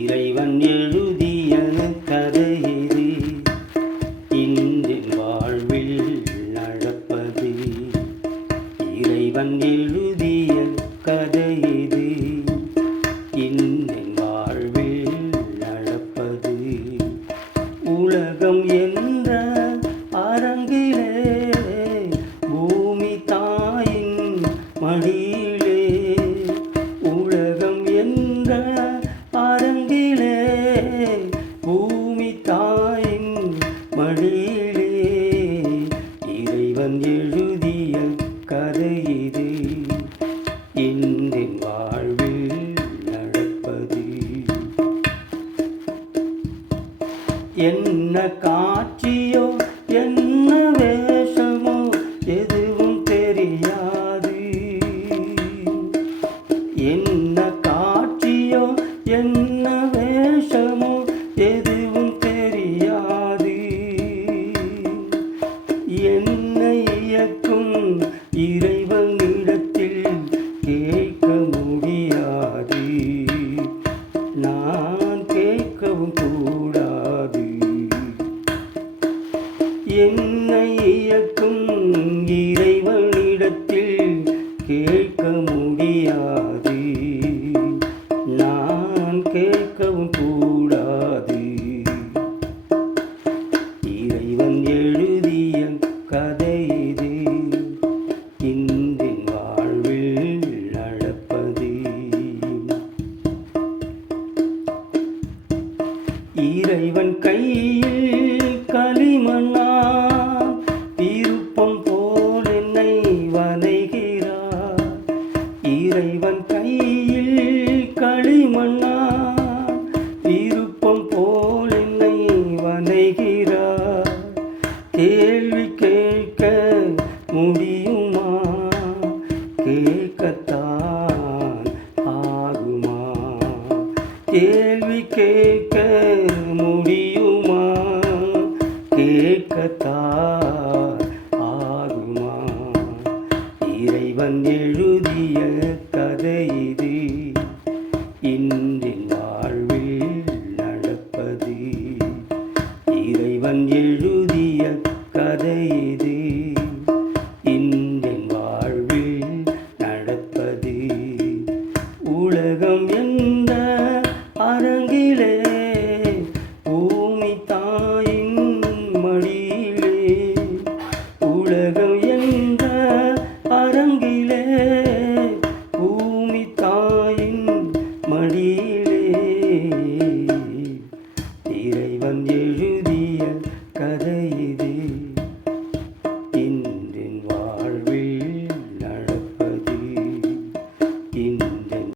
இறைவன் எழுதிய கதை இது, இன்றின் வாழ்வில் நடப்பது. இறைவன் எழுதிய கதை இது, இன்றின் வாழ்வில் நடப்பது. உலகம் என்ற அரங்கிலே, பூமி தாயின் மடியிலே. உலகம் என்ற அரங்கிலே, பூமி தாயின் மடியிலே. இறைவன் எழுதிய கதை இது, இன்றின் வாழ்வில் நடப்பது. என்ன காட்சியோ என்ன வேஷமோ எதுவும் தெரியாது. என்ன காட்சியோ என்ன வேஷமோ எதுவும் தெரியாது. என்னை இயக்கும் இறைவனிடத்தில் கேட்க முடியாது, நான் கேட்கவும் கூடாது. என்னை இயக்கும் இறைவனிடத்தில் கேட்க முடியாது, நான் கேட்கவும் கூடாது. இறைவன் எழுதிய கதை இது, இன்றின் வாழ்வில் நடப்பது. இறைவன் கையில் களிமண்ணா, விருப்பம் போல் என்னை வரைகிறார். இறைவன் கையில் களிமண்ணா, விருப்பம் போல் என்னை வரைகிறார். கேள்வி கேட்க முடியுமா, கேட்கத்தான் ஆகுமா?